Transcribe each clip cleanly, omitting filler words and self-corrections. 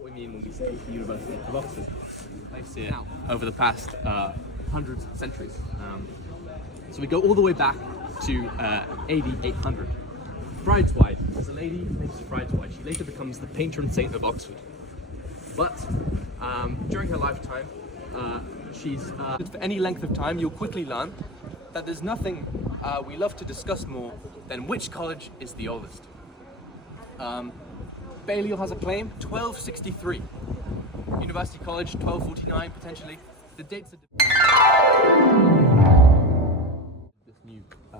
what we mean when we say the University of Oxford. Placed here over the past hundreds of centuries. So we go all the way back to AD 800. Brideswide. There's a lady named Brideswide. She later becomes the patron saint of Oxford. But during her lifetime, for any length of time, you'll quickly learn that there's nothing we love to discuss more than which college is the oldest. Balliol has a claim, 1263. University College, 1249 potentially. The dates are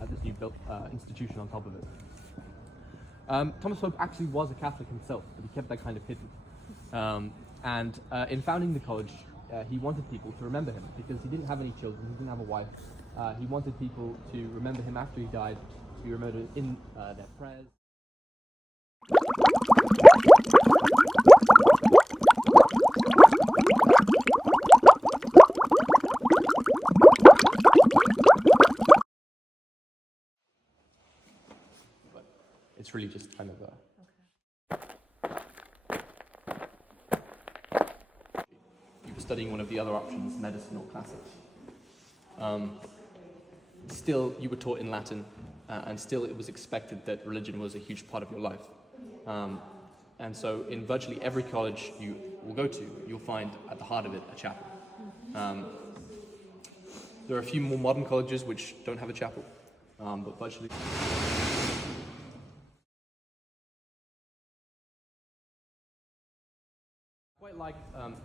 this new built institution on top of it. Thomas Hope actually was a Catholic himself, but he kept that kind of hidden. In founding the college, he wanted people to remember him because he didn't have any children, he didn't have a wife. He wanted people to remember him after he died, to be remembered in their prayers. But it's really just kind of you were studying one of the other options, medicine or classics. Still, you were taught in Latin, and still it was expected that religion was a huge part of your life. And so in virtually every college you will go to, you'll find at the heart of it a chapel. There are a few more modern colleges which don't have a chapel, but virtually... I quite like kind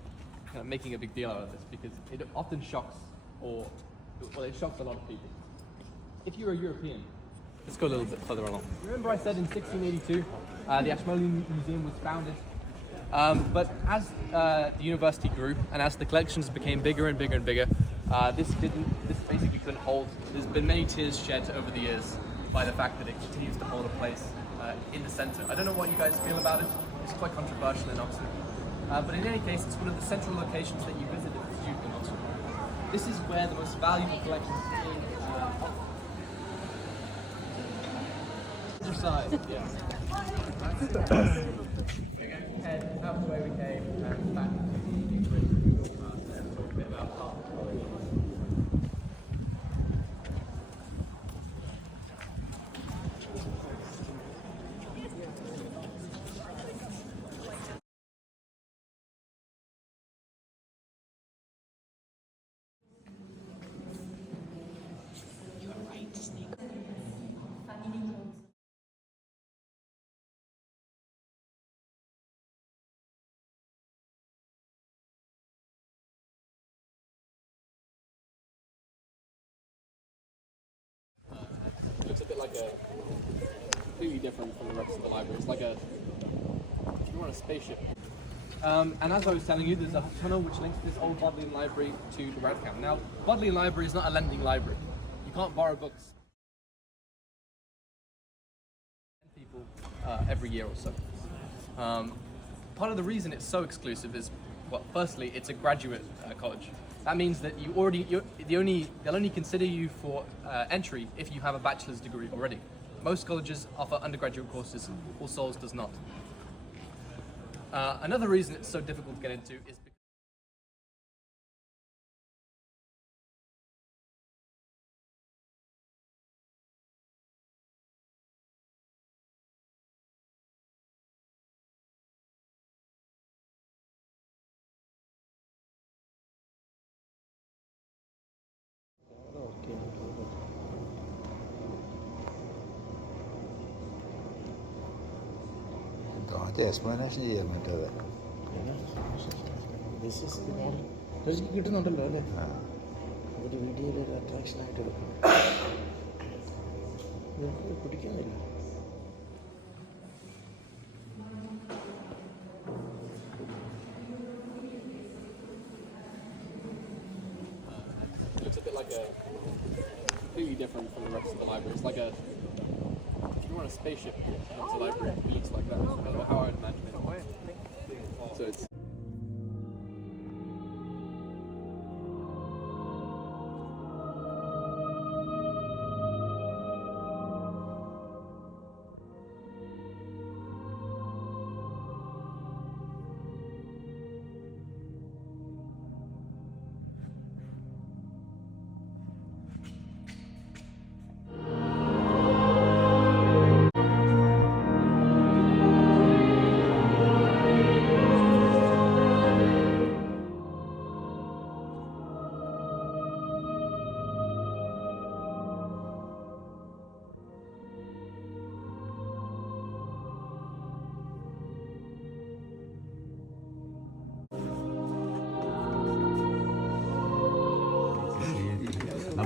of making a big deal out of this because it often shocks, it shocks a lot of people. If you're a European, let's go a little bit further along. Remember I said in 1682 the Ashmolean Museum was founded, but as the university grew and as the collections became bigger and bigger and bigger, this basically couldn't hold. There's been many tears shed over the years by the fact that it continues to hold a place in the centre. I don't know what you guys feel about it. It's quite controversial in Oxford. But in any case, it's one of the central locations that you visit as a student in Oxford. This is where the most valuable collections in side. Yeah. Head out the way we came and back to the English and talk a bit about Harvard College. Looks a bit like completely different from the rest of the library. It's like you're on a spaceship. And as I was telling you, there's a tunnel which links this old Bodleian Library to the Radcamp. Now, Bodleian Library is not a lending library. You can't borrow books. People every year or so. Part of the reason it's so exclusive is, well, firstly, it's a graduate college. That means that they'll only consider you for entry if you have a bachelor's degree already. Most colleges offer undergraduate courses, All Souls does not. Another reason it's so difficult to get into is because explanation ചെയ്യാൻ പറ്റാതെ ശരിക്കും കിട്ടുന്നുണ്ടല്ലോ അല്ലേ? ഒരു വീഡിയോയിൽ ഒരു അട്രാക്ഷനായിട്ട് പിടിക്കുന്നില്ല. looks a bit like completely different from the rest of the library. It's like you're on a spaceship. It's a library. It looks like that. I don't know how I would imagine it. So it's.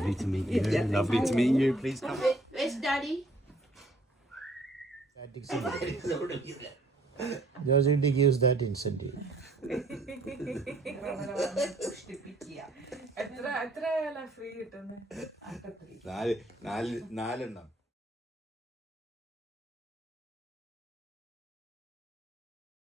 Lovely to meet you. Lovely to meet you. Please come. Where's daddy? George Indy gives that incentive. എത്ര free കിട്ടുന്നത്? നാലെണ്ണം